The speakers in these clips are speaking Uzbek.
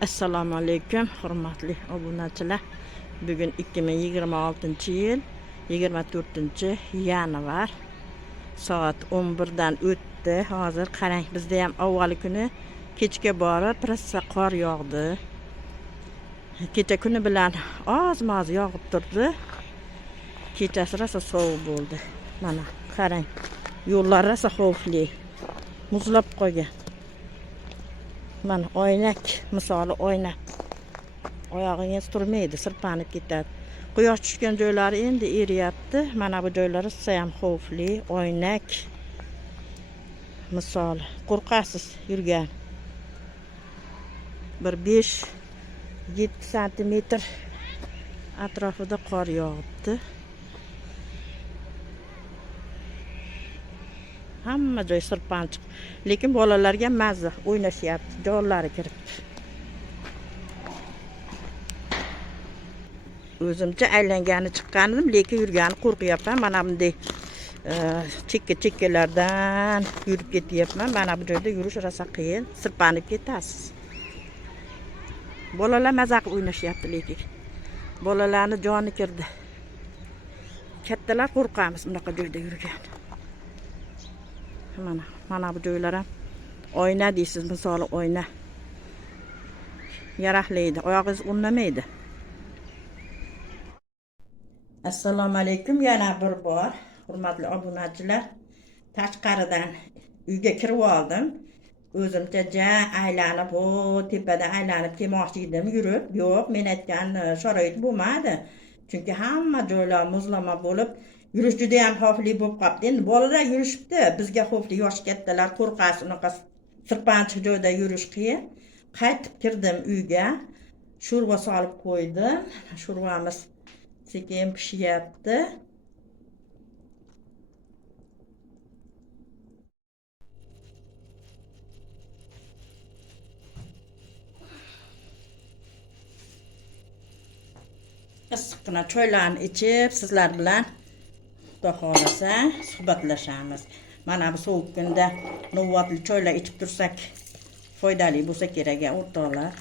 Assalomu alaykum, hurmatli obunachilar. Bugun 2026-yil 24-yanvar soat 11 dan o'tdi. Hozir qarang, bizda ham avval kuni kechga borib rosa qor yog'di. Kecha kuni bilan oz-moz yog'ib turdi. Kechasi rosa sovuq bo'ldi. Mana qarang, yo'llar rosa xavfli. Muzlab qolgan. Mana oynak, misoli oynak. Oyog'ingiz turmaydi, sirpanib ketadi. Quyosh tushgan joylari endi eriyapti. Mana bu joylar esa ham xavfli. Oynak. Misoli qo'rqasiz yurgan. Bir 5-7 santimetr atrofida qor yog'ibdi. Hamma joy sirpanchiq. Lekin bolalarga mazza, o'ynashyapti, jonlari kirib. O'zimcha aylangani chiqqanim, lekin yurgani qo'rqyapman. Mana bunday chekkalardan yurib ketyapman. Mana bu joyda yurish rosa qiyin, sirpanib ketasiz. Bolalar mazza qilib o'ynashyapti, lekin bolalarni joni kirdi. Kattalar qo'rqamiz bunaqa joyda yurgan. Mana bu joylar ham oyna deysiz, misoli oyna. Yaraqlaydi, oyog'ingiz o'rnamaydi. Assalomu alaykum, yana bir bor hurmatli obunachilar. Tashqaridan uyga kirib oldim. O'zimcha aylanib, tepadan aylanib kelmoqchi edim yurib. Yo'q, men aytgan sharoit bo'lmadi. Chunki hamma joylar muzlama bo'lib, yurish juda ham xavfli bo'lib qoldi. Endi bolalar yurishibdi, bizga xavfli, yosh kattalar qo'rqasiz, unaqa sirpanchiq joyda yurish qiyin. Qaytib kirdim uyga. Sho'rva solib qo'ydim. Sho'rvamiz sekin pishyapti. Issiqqina choylarni ichib, sizlar bilan xudo xolasa suhbatlashamiz. Mana bu sovuq kunda novvotli choylar ichib tursak foydali bo'lsa kerak, o'rtoqlar.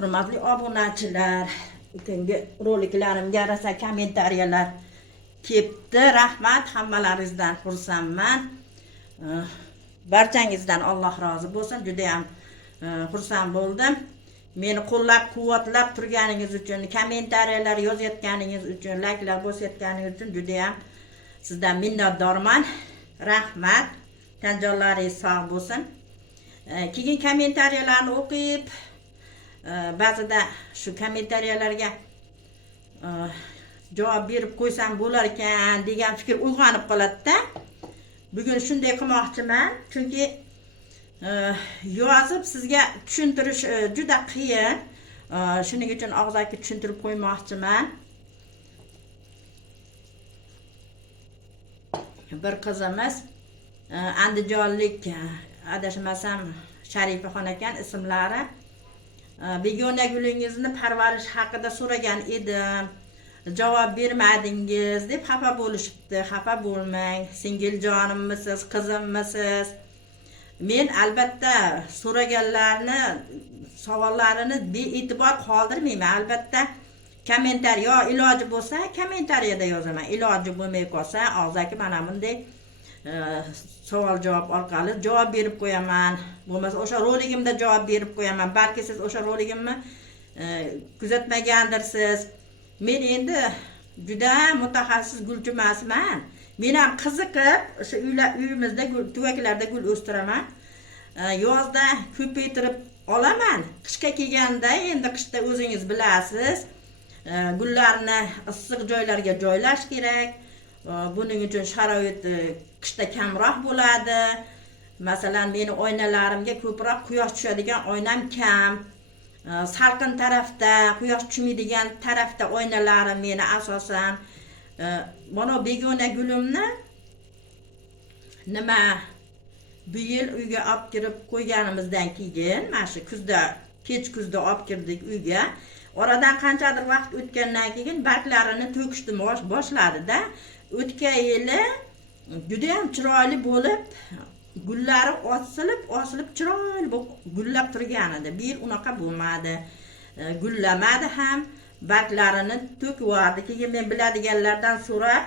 Hurmatli obunachilar, bugungi roliklarimga rosa kommentariyalar kelibdi. Rahmat, hammalaringizdan xursandman. Barchangizdan Alloh rozi bo'lsin. Juda ham xursand bo'ldim. Meni qo'llab-quvvatlab turganingiz uchun, kommentariyalar yozayotganingiz uchun, layklar bosayotganingiz uchun juda ham sizdan minnatdorman. Rahmat. Tanjonlaringiz sog' bo'lsin. Keyin kommentariyalarni o'qib, ba'zida shu kommentariyalarga javob berib qo'ysam bo'lar ekan degan fikr uyg'onib qoladi-da. Bugun shunday qilmoqchiman, chunki yozib sizga tushuntirish juda qiyin. Shuning uchun og'zaki tushuntirib qo'ymoqchiman. Bir qizimiz andijonlik, adashmasam Sharifaxon ekan ismlari. Begona gulingizni parvarish haqida so'ragan edim. Javob bermadingiz deb xafa bo'lishibdi. Xafa bo'lmang. Singiljonimmisiz, qizimmisiz? Men albatta so'raganlarni savollarini bee'tibor qoldirmayman. Albatta kommentariy iloji bo'lsa kommentariyada yozaman. Iloji bo'lmay qolsa og'zaki mana bunday savol javob orqali javob berib qo'yaman. Bo'lmasa o'sha roligimda javob berib qo'yaman. Balki siz o'sha roligimni kuzatmagandirsiz. Men endi juda mutaxassis gulchi emasman. Men ham qiziqib o'sha uyimizda tuvaklarda gul o'stiraman. Yozda ko'paytirib olaman. Qishga kelganda, endi qishda o'zingiz bilasiz, gullarni issiq joylarga joylash kerak. Buning uchun sharoit qishda kamroq bo'ladi. Masalan, meni oynalarimga ko'proq quyosh tushadigan oynam kam. Salqin tarafda, quyosh tushmaydigan tarafda oynalarim meni asosan. Mana begona gulimni nima bu yil uyga olib kirib qo'yganimizdan keyin mana shu kuzda, kech kuzda olib kirdik uyga. Oradan qanchadir vaqt o'tgandan keyin barglarini to'kishni boshladi-da. O'tgan yili juda ham chiroyli bo'lib, gullari osilib chiroyli bo'lib gullab turgan edi. Bu yil unaqa bo'lmadi. Gullamadi ham, barglarini to'kib yubordi. Keyin men biladiganlardan so'rab,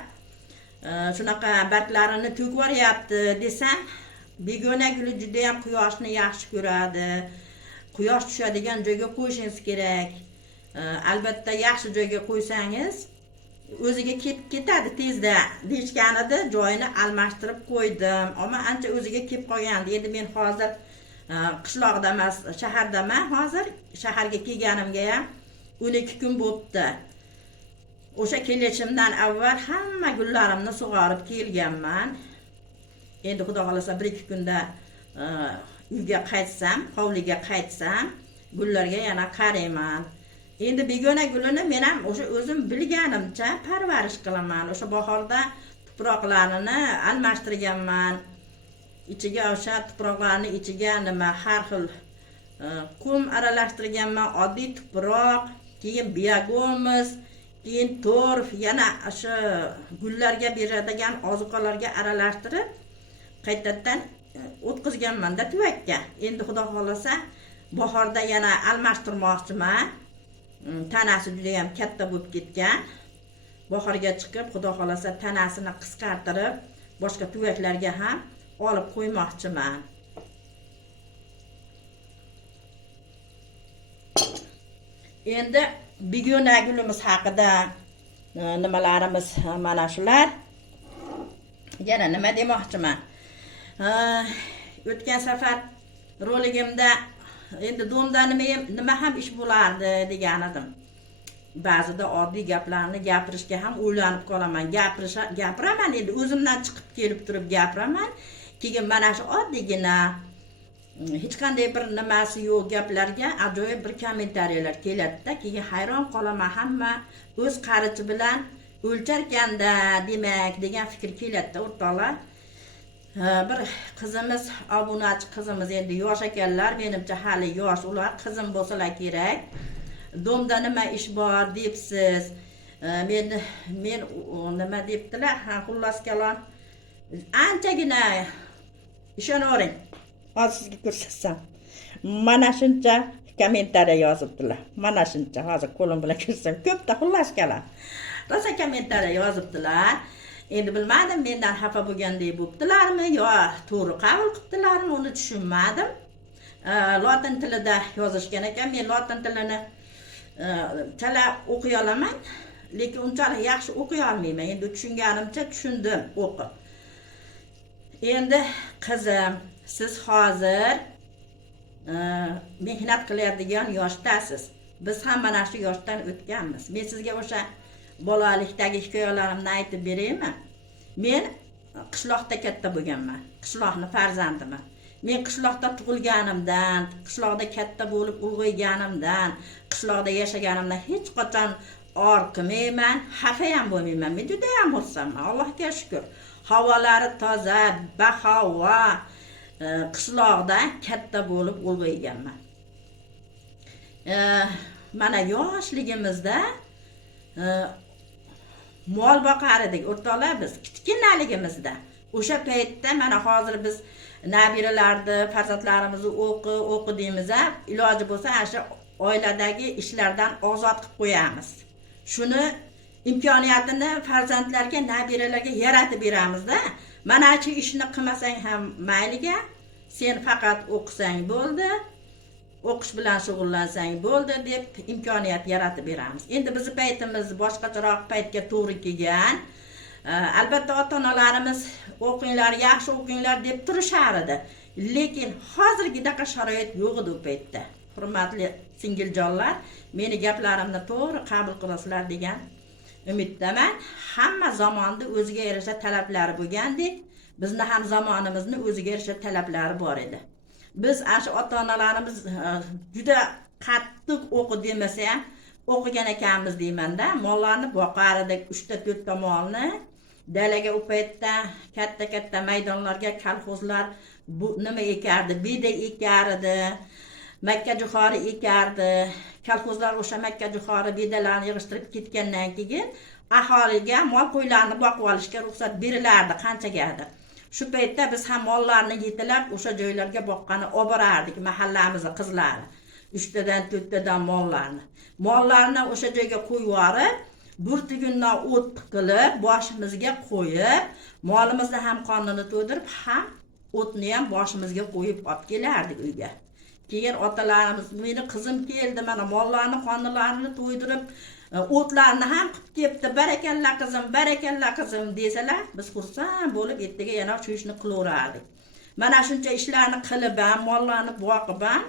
shunaqa barglarini to'kib yuboryapti desam, begona guli juda ham quyoshni yaxshi ko'radi. Quyosh tushadigan joyga qo'yishingiz kerak. Albatta yaxshi joyga qo'ysangiz o'ziga ketadi tezda deyishgan edi. Joyini almashtirib qo'ydim, ammo ancha o'ziga kelib qolgandi. Endi men hozir qishloqda emas, shahardaman. Hozir shaharga kelganimga ham 12 kun bo'libdi. O'sha kelishimdan avval hamma gullarimni sug'orib kelganman. Endi xudo xolasa 1-2 kunda uyga qaytsam, hovliga qaytsam, gullarga yana qarayman. Endi begona gulini men ham o'sha o'zim bilganimcha parvarish qilaman. O'sha bahorda tuproqlarini almashtirganman. Ichiga o'sha tuproqlarni ichiga nima har xil qum aralashtirganman, oddiy tuproq, keyin biogomos, keyin torf, yana o'sha gullarga beradigan ozuqalarga aralashtirib qaytadan o'tkazganman-da tuvakka. Endi xudo xolasa bahorda yana almashtirmoqchiman. Tanasi juda ham katta bo'lib ketgan. Bahorga chiqib, xudo xolasa tanasini qisqartirib, boshqa tuvaklarga ham olib qo'ymoqchiman. Endi begona gulimiz haqida nimalarimiz mana shular. Yana nima demoqchiman? O'tgan safar roligimda endi domda nima ham ish bo'lardi degan edim. Ba'zida oddiy gaplarni gapirishga ham o'ylanib qolaman. Gapiraman, endi o'zimdan chiqib kelib turib gapiraman. Keyin mana shu oddiygina hech qanday bir nimasi yo'q gaplarga ajoyib bir kommentariyalar keladi-da. Keyin hayron qolaman, hamma o'z qarichi bilan o'lcharkanda demak degan fikr keladi-da o'rtoqlar. Bir qizimiz, obunachi qizimiz, endi yosh ekanlar, menimcha hali yosh ular, qizim bo'lsalar kerak. Domda nima ish bor debsiz. Men nima debdilar? Xullas kalom. Anchagina ishonavering. Hozir sizga ko'rsatsam. Mana shuncha kommentariya yozibdilar. Mana shuncha, hozir qo'lim bilan ko'rsam, ko'pda xullas kalom. Rosa kommentariya yozibdilar. Endi bilmadim, mendan xafa bo'lgandek bo'ptilarmi yo to'g'ri qabul qildilarmi, uni tushunmadim. Lotin tilida yozishgan ekan. Men lotin tilini chala o'qiy olaman, lekin unchalik yaxshi o'qiy olmayman. Endi tushunganimcha tushundim o'qib. Endi qizim, siz hozir mehnat qilayotgan yoshdasiz. Biz ham mana shu yoshdan o'tganmiz. Men sizga o'sha bolalikdagi hikoyalarimni aytib beraymi? Men qishloqda katta bo'lganman. Qishloqning farzandiman. Men qishloqda tug'ilganimdan, qishloqda katta bo'lib ulg'ayganimdan, qishloqda yashaganimdan hech qachon or qilmayman, xafa ham bo'lmayman. Men juda ham xursandman, Allohga shukr. Havolari toza, bahavo, qishloqda katta bo'lib ulg'ayganman. Mana yoshligimizda mol boqar edik o'rtoqlar, biz kichkinaligimizda. O'sha paytda mana hozir biz nabiralarni, farzandlarimizni o'qi deymiz, iloji bo'lsa o'sha oiladagi ishlardan ozod qilib qo'yamiz. Shuni imkoniyatini farzandlarga, nabiralarga yaratib beramiz-da. Mana shu ishni qilmasang ham mayliga, sen faqat o'qisang bo'ldi, o'qish bilan shug'ullansang bo'ldi deb imkoniyat yaratib beramiz. Endi bizning paytimiz boshqacharoq paytga to'g'ri kelgan. Albatta ota-onalarimiz o'qinglar, yaxshi o'qinglar deb turishar edi. Lekin hozirgidaqa sharoit yo'q edi u paytda. Hurmatli singiljonlar, meni gaplarimni to'g'ri qabul qilasizlar degan umiddaman. Hamma zamonda o'ziga yarasha talablari bo'lgandek, bizni ham zamonimizni o'ziga yarasha talablari bor edi. Biz ash ota-onalarimiz juda qattiq o'qi demasa ham o'qigan ekanmiz deymanda, mollarni boqar edik, 3-4 ta molni. Dalaga u paytda katta-katta maydonlarga kolxozlar bu nima ekardi, beda ekardi, makka jo'xori ekardi. Kolxozlar o'sha makka jo'xori bedalarni yig'ishtirib ketgandan keyin aholiga mol qo'ylarni boqib olishga ruxsat berilardi qanchagadir. Shu paytda biz ham mollarni yetilab o'sha joylarga boqqani olib borardik, mahallamizning qizlari. 3tadan 4tadan mollarni o'sha joyga qo'yib yuborib, bir tugundan o't qilib, boshimizga qo'yib, molimizni ham qonini to'ydirib, ham o'tni ham boshimizga qo'yib olib kelardik uyga. Keyin otalarimiz, meni qizim keldi, mana mollarni qonlarini to'ydirib, o'tlarni ham qilib ketdi, barakalla qizim desalar, biz xursand bo'lib ertaga yana shu ishni qilaverardik. Mana shuncha ishlarni qilib ham, mollarni boqib ham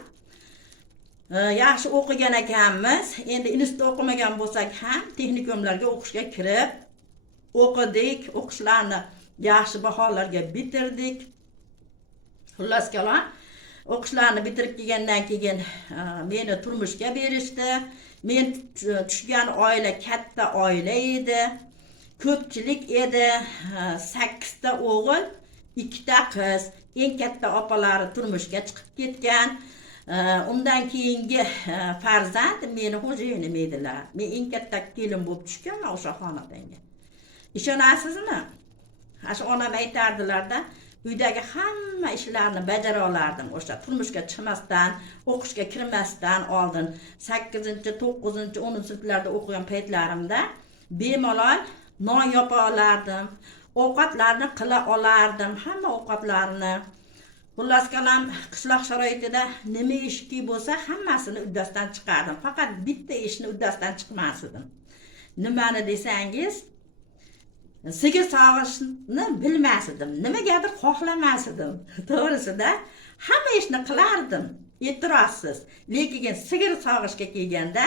yaxshi o'qigan ekanmiz. Endi institutda o'qimagan bo'lsak ham texnikumlarga o'qishga kirib o'qidik, o'qishlarni yaxshi baholarga bitirdik. Xullas kalom, o'qishlarni bitirib kelgandan keyin meni turmushga berishdi. Men tushgan oila katta oila edi. Ko'pchilik edi. 8 ta o'g'il, 2 ta qiz. Eng katta opalari turmushga chiqib ketgan. Undan keyingi farzand meni xo'jayinim edilar. Men eng katta kelin bo'lib tushganman o'sha xonadonga. Ishonasizmi? Shu onam aytardilar-da, uydagi hamma ishlarni bajara olardim o'sha turmushga chiqmasdan, o'qishga kirmasdan oldin 8-chi, 9-chi, 10-chi sinflarda o'qigan paytlarimda bemalol non yopa olardim, ovqatlarni qila olardim, hamma ovqatlarni. Xullas kalom, qishloq sharoitida nima ishki bo'lsa, hammasini uddasidan chiqardim. Faqat bitta ishni uddasidan chiqmas edim. Nimani desangiz, sigir sog'ishni bilmas edim. Nimagadir xohlamas edim. To'g'risida hamma ishni qilardim, e'tirozsiz. Lekin sigir sog'ishga kelganda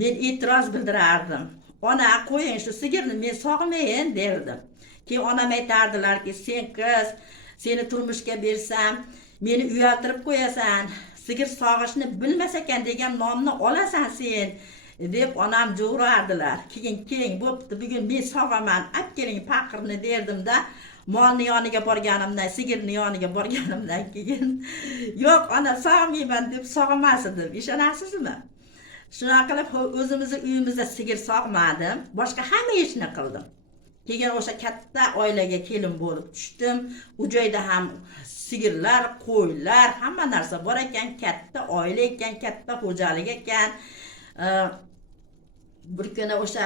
men e'tiroz bildirardim. Ona, qo'ying shu sigirni, men sog'mayin derdim. Keyin onam aytardilar-ki, sen qiz, seni turmushga bersam, meni uyaltirib qo'yasan, sigir sog'ishni bilmas ekan degan nomni olasan sen, deb onam jo'rardilar. Keyin bo'pti, bugun men sog'aman, olib keling paqirni derdim-da, molni yoniga borganimdan, sigirni yoniga borganimdan keyin yo'q, ona sog'mayman deb sog'mas edim. Ishonasizmi? Shunaqa qilib o'zimizning uyimizda sigir sog'madim, boshqa hamma ishni qildim. Keyin o'sha katta oilaga kelin bo'lib tushdim. U joyda ham sigirlar, qo'ylar, hamma narsa bor ekan, katta oila ekan, katta xo'jalik ekan. Bir kuni o'sha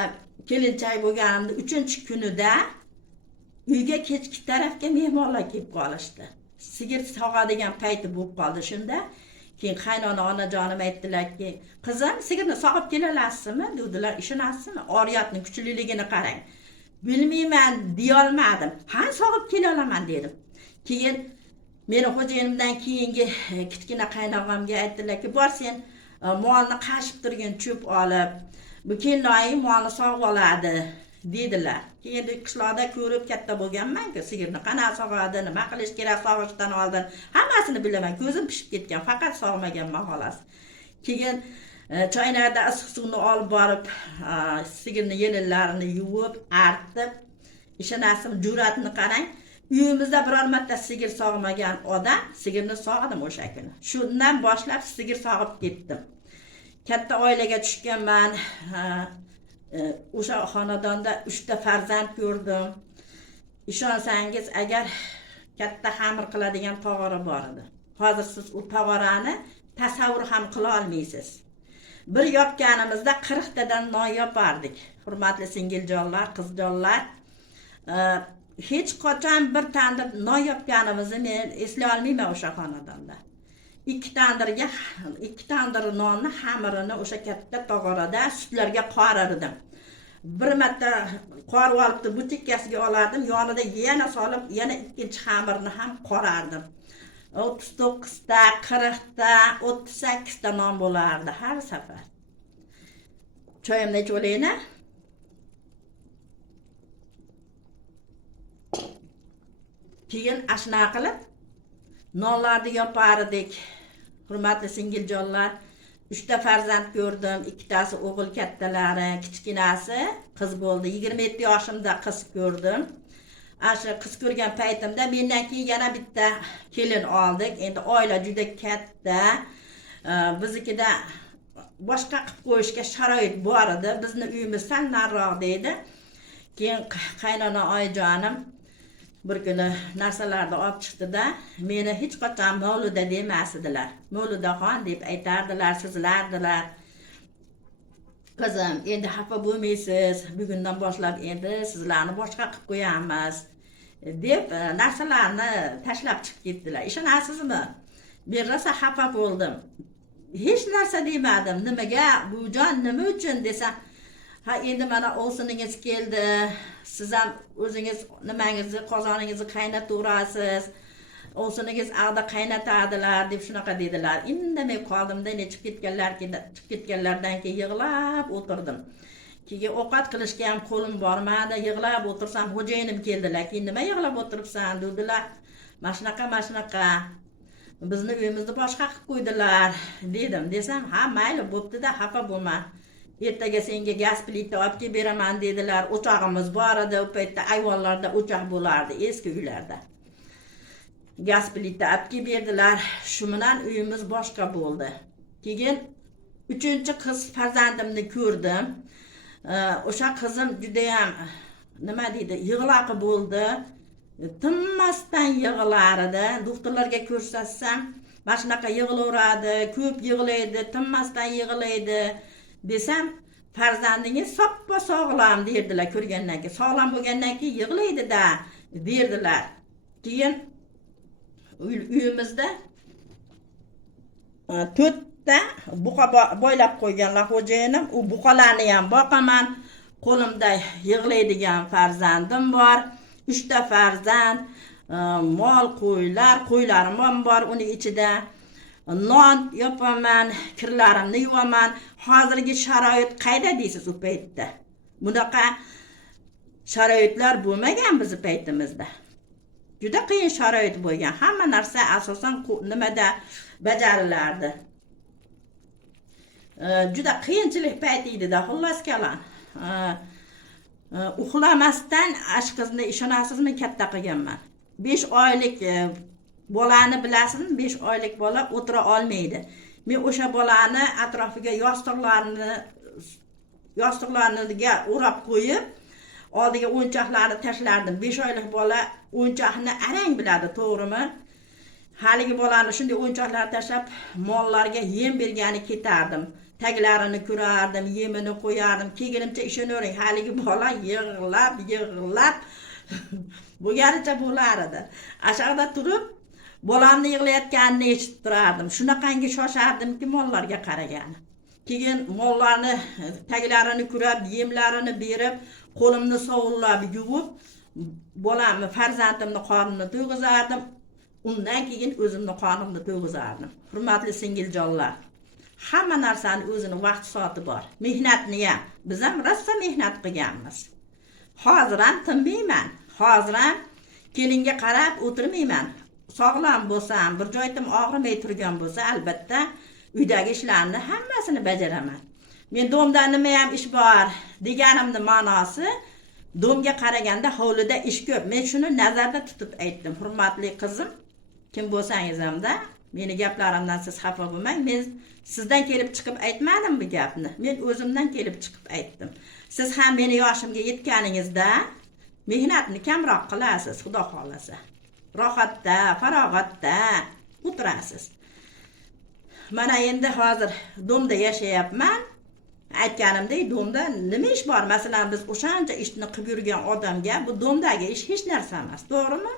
kelinchak bo'lganimda 3-kunida uyga kechki tarafga mehmonlar kelib qolishdi. Sigir sog'adigan payti bo'lib qoldi shunda. Keyin qaynona onajonim aytdilar-ki, "Qizim, sigirni sog'ib kelalasizmi?" dedilar. "Ishonasizmi? Oriyatning kuchliligini qarang." Bilmayman deya olmadim. "Ha, sog'ib kela olaman" dedim. Keyin meni xo'jayinimdan keyingi kichkina qaynog'amga aytdilar-ki, "Bor sen molni qashib turgan cho'p olib, bu kelinoying molni sog'ib oladi" dedilar. Keyin qishloqda ko'rib katta bo'lganman-ku, sigirni qanaqa sog'adi, nima qilish kerak sog'ishdan oldin, hammasini bilaman. Ko'zim pishib ketgan, faqat sog'maganman xolos. Keyin choynakda issiq suvni olib borib, sigirni yelinlarini yuvib, artib, ishonasizmi, jur'atni qarang. Uyimizda biror marta sigir sog'magan odam sigirni sog'dim o'sha kuni. Shundan boshlab sigir sog'ib ketdim. Katta oilaga tushganman. O'sha xonadonda 3 ta farzand ko'rdim. Ishonsangiz, agar katta xamir qiladigan tog'ora bor edi. Hozir siz u tog'orani tasavvur ham qila olmaysiz. Bir yopganimizda 40 tadan non yopardik. Hurmatli singiljonlar, qizjonlar, hech qachon bir tandir non yopganimizni men eslay olmayman o'sha xonadonda. 2 tandir nonni xamirini o'sha katta tog'orada sutlarga qorirdim. Bir marta qorib olibdi, butikasiga olardim, yonida yana solib, yana ikkinchi xamirni ham qorardim. 39 ta, 40 ta, 38 ta non bo'lardi har safar. Choyimni ichib olaymi? Keyin ashna qilib nonlarni yopar edik. Hurmatli singiljonlar, 3 ta farzand ko'rdim, 2 tasi o'g'il kattalari, kichkinasi qiz bo'ldi. 27 yoshimda qiz ko'rdim. Aşı qiz ko'rgan paytimda mendan keyin yana bitta kelin oldik. Endi oila juda katta. Biznikida boshqa qilib qo'yishga sharoit bor edi. Bizni uyimiz sal nariroqda edi. Keyin qaynona oyijonim bir kuni narsalarni olib chiqdi-da, meni hech qachon Mavluda demasdilar. Mavludaxon deb aytardilar, sizlardilar. Qizim, endi xafa bo'lmaysiz. Bugundan boshlab endi sizlarni boshqa qilib qo'yamiz deb narsalarni tashlab chiqib ketdilar. Ishonasizmi? Men rosa xafa bo'ldim. Hech narsa demadim. Nimaga? Bujon nima uchun desam, ha endi mana o'siningiz keldi. Siz ham o'zingiz nimangizni, qozoningizni qaynataverasiz. O'siningiz ag'da qaynatadilar deb shunaqa dedilar. Indamay qoldimda, chiqib ketganlardan keyin yig'lab o'tirdim. Keyin ovqat qilishga ham qo'lim bormadi, yig'lab o'tirsam xo'jayinim keldilar. Keyin nima yig'lab o'tiribsan dedilar. Mashnaqa bizni uyimizni boshqa qilib qo'ydilar dedim. Desam, ha mayli bo'pti-da, xafa bo'lma. Ertaga senga gaz plita olib kelib beraman dedilar. O'chog'imiz bor edi, u paytda ayvonlarda o'choq bo'lardi eski uylarda. Gaz plita olib kelib berdilar. Shu bilan uyimiz boshqa bo'ldi. Keyin 3-qiz farzandimni ko'rdim. O'sha qizim juda ham nima deydi, yig'loqi bo'ldi. Tinmasdan yig'lar edi. Doktorlarga ko'rsatsam, mana shunaqa yig'laveradi, ko'p yig'laydi, tinmasdan yig'laydi desam, farzandingiz soppa sog'lom derdilar ko'rgandan keyin. Sog'lom bo'lgandan keyin yig'laydi-da derdilar. Keyin uyimizda 4ta buqa boylab qo'yganlar xo'jayinim. U buqalarni ham boqaman. Qo'limda yig'laydigan farzandim bor. 3ta farzand, mol, qo'ylarim ham bor uni ichida. Non yopaman, kirlarimni yuvaman. Hozirgi sharoit qayda deysiz u paytda? Bunaqa sharoitlar bo'lmagan biz paytimizda. Juda qiyin sharoit bo'lgan. Hamma narsa asosan nimada bajarilardi. Juda qiyinchilik payti edi-da, xullas kalon. Uxlamasdan qizni ishonasizmi katta qilganman. 5 oylik bolani bilasizmi? 5 oylik bola o'tira olmaydi. Men o'sha bolani atrofiga yostiqlarniga o'rab qo'yib, oldiga o'yinchoqlarni tashlardim. 5 oylik bola o'yinchoqni arang biladi, to'g'rimi? Haligi bolani shunday o'yinchoqlarni tashlab, mollarga yem bergani ketardim. Taglarini ko'rardim, yemini qo'yardim. Keginimcha ishonavering, haligi bola yig'lab bo'lganicha bo'lar edi. Ashaqda turib, bolamni yig'layotganini eshitib turardim. Shunaqangi shoshardimki mollarga qaragani. Keyin mollarni taglarini ko'rib, yemlarini berib, qo'limni sovullab yuvib, bolamni, farzandimni qornini to'yg'izardim. Undan keyin o'zimni qornimni to'yg'izardim. Hurmatli singiljonlar, hamma narsani o'zini vaqt soati bor. Mehnatni ham biz ham rosa mehnat qilganmiz. Hozir ham tinmayman. Hozir ham kelinga qarab o'tirmayman. Sog'lom bo'lsam, bir joyim og'rimay turgan bo'lsa, albatta uydagi ishlarni hammasini bajaraman. Men domda nima ham ish bor deganimning ma'nosi, domga qaraganda hovlida ish ko'p. Men shuni nazarda tutib aytdim. Hurmatli qizim, kim bo'lsangiz ham-da, meni gaplarimdan siz xafa bo'lmang. Men sizdan kelib chiqib aytmadim bu gapni. Men o'zimdan kelib chiqib aytdim. Siz ham meni yoshimga yetganingizda mehnatni kamroq qilasiz, Xudo xolasa. Rohatda, farog'atda o'tirasiz. Mana endi hozir domda yashayapman. Aytganimdek, domda nima ish bor? Masalan, biz o'shancha ishni qilib yurgan odamga bu domdagi ish hech narsa emas, to'g'rimi?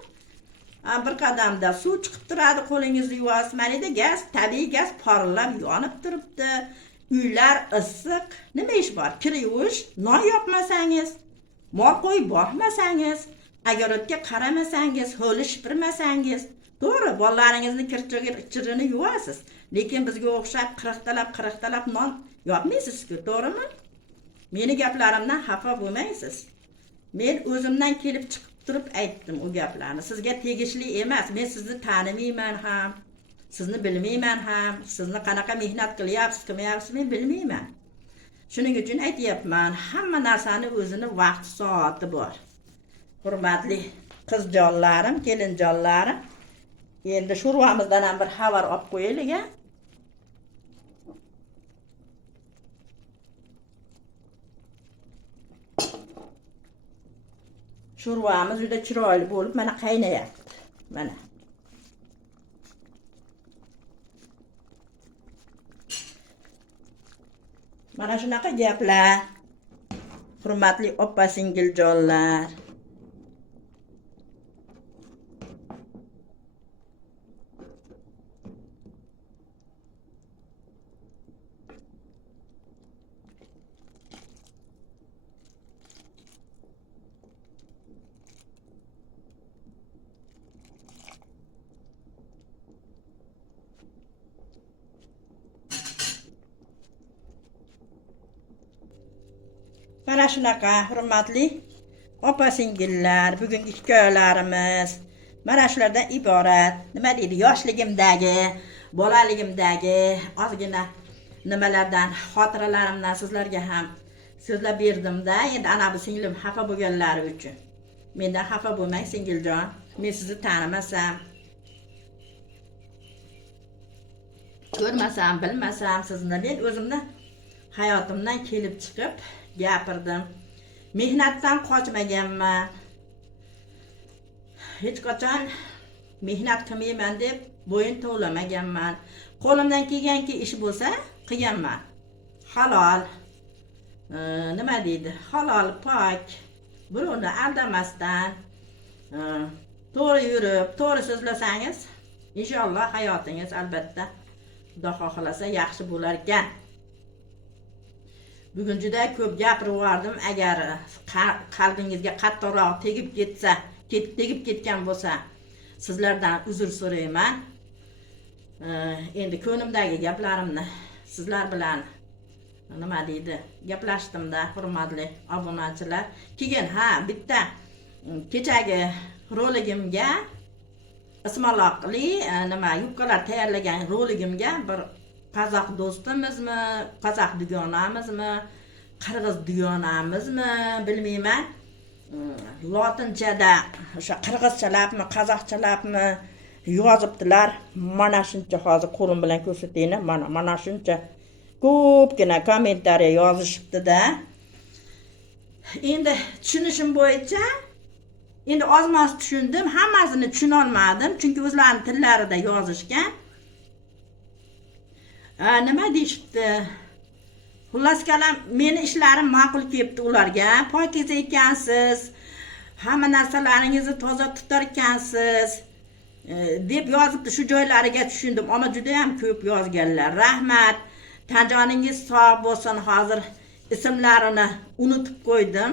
Bir qadamda suv chiqib turadi, qo'lingizni yuvasiz. Mana gaz, tabiiy gaz porlab yonib turibdi. Uylar issiq. Nima ish bor? Kir yuvish, non yopmasangiz, mol qo'y boqmasangiz, agarotga qaramasangiz, hovli shipirmasangiz, to'g'ri, bolalaringizni kirchirini yuvasiz. Lekin bizga o'xshab qirqtalab non yopmaysiz-ku, to'g'rimi? Meni gaplarimdan xafa bo'lmaysiz. Men o'zimdan kelib chiqib turib aytdim u gaplarni. Sizga tegishli emas. Men sizni tanimayman ham, sizni bilmayman ham, sizni qanaqa mehnat qilyapsiz, qilmayapsiz men bilmayman. Shuning uchun aytyapman, hamma narsani o'zini vaqt soati bor. Hurmatli qizjonlarim, kelinjonlarim. Endi sho'rvamizdan ham bir xabar olib qo'yaylik a. Sho'rvamiz juda chiroyli bo'lib, mana qaynayapti. Mana. Mana shunaqa gaplar. Hurmatli opa-singiljonlar. Mana shunaqa hurmatli opa-singillar, bugungi hikoyalarimiz mana shulardan iborat. Nima deydi? Yoshligimdagi, bolaligimdagi ozgina nimalardan, xotiralarimdan sizlarga ham so'zlab berdim-da. Endi ana bu singlim xafa bo'lganlari uchun. Mendan xafa bo'lmang singiljon. Men sizni tanimasam, ko'rmasam, bilmasam sizni, men o'zimni hayotimdan kelib chiqib gapirdim. Mehnatdan qochmaganman. Hech qachon mehnat qilmayman deb bo'yin tovlamaganman. Qo'limdan kelganki ish bo'lsa qilganman. Halol. Nima deydi? Halol, pok. Birovni aldamasdan, to'g'ri yurib, to'g'ri so'zlasangiz, inshaalloh hayotingiz albatta Xudo xohlasa yaxshi bo'lar ekan. Bugun juda ko'p gapirib yubordim. Agar qalbingizga qattiqroq tegib ketgan bo'lsa, sizlardan uzr so'rayman. Endi ko'nglimdagi gaplarimni sizlar bilan nima deydi? Gaplashdimda, hurmatli obunachilar. Keyin bitta kechagi roligimga ismaloqli yubkalar tayyorlagan roligimga bir qozoq do'stimizmi, qozoq dugonamizmi, qirg'iz dugonamizmi bilmayman. Lotinchada o'sha qirg'izchalabmi, qozoqchalabmi yozibdilar. Mana shuncha hozir qo'lim bilan ko'rsataymi? Mana shuncha ko'pgina kommentariy yozishibdi-da. Endi tushunishim bo'yicha endi ozmoz tushundim, hammasini tushuna olmadim, chunki o'zlarining tillarida yozishgan. Nima deyishibdi? Xullas kalom, meni ishlarim ma'qul kelibdi ularga. Pokiza ekansiz, hamma narsalaringizni toza tutar ekansiz deb yozibdi. Shu joylariga tushundim, ammo juda ham ko'p yozganlar. Rahmat. Tanjoningiz sog' bo'lsin. Hozir ismlarini unutib qo'ydim.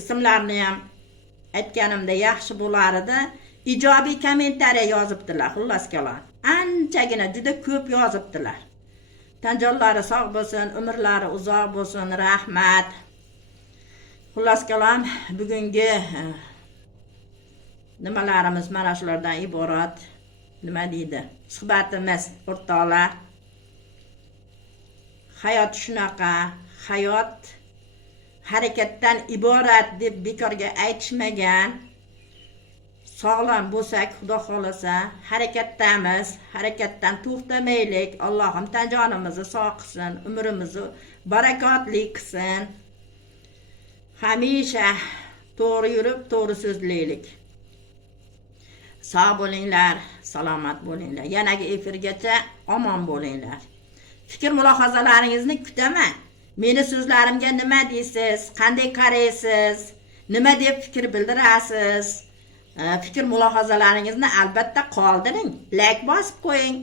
Ismlarini ham aytganimda yaxshi bo'lar edi. Ijobiy kommentariy yozibdilar. Xullas kalom, anchagina juda ko'p yozibdilar. Tanjonlari sog' bo'lsin, umrlari uzoq bo'lsin. Rahmat. Xullas kalom, bugungi nimalarimiz mana shulardan iborat. Nima deydi? Suhbatimiz o'rtoqlar. Hayot shunaqa, hayot harakatdan iborat deb bekorga aytishmagan. Sog'lom bo'lsak, Xudo xolasa, harakatdamiz, harakatdan to'xtamaylik. Allohim tanjonimizni sog' qilsin, umrimizni barakotli qilsin. Hamisha to'g'ri yurib, to'g'ri so'zlaylik. Sog' bo'linglar, salomat bo'linglar. Yanagi efirgacha omon bo'linglar. Fikr mulohazalaringizni kutaman. Meni so'zlarimga nima deysiz? Qanday qaraysiz? Nima deb fikr bildirasiz? Fikr mulohazalaringizni albatta qoldiring. Like bosib qo'ying.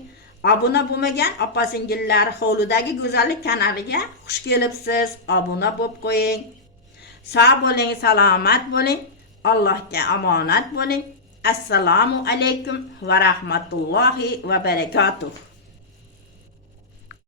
Obuna bo'lmagan opa-singillar Hovlidagi go'zallik kanaliga xush kelibsiz. Obuna bo'lib qo'ying. Sog' bo'ling, salomat bo'ling. Allohga omonat bo'ling. Assalomu alaykum va rahmatullohi va barakatuh.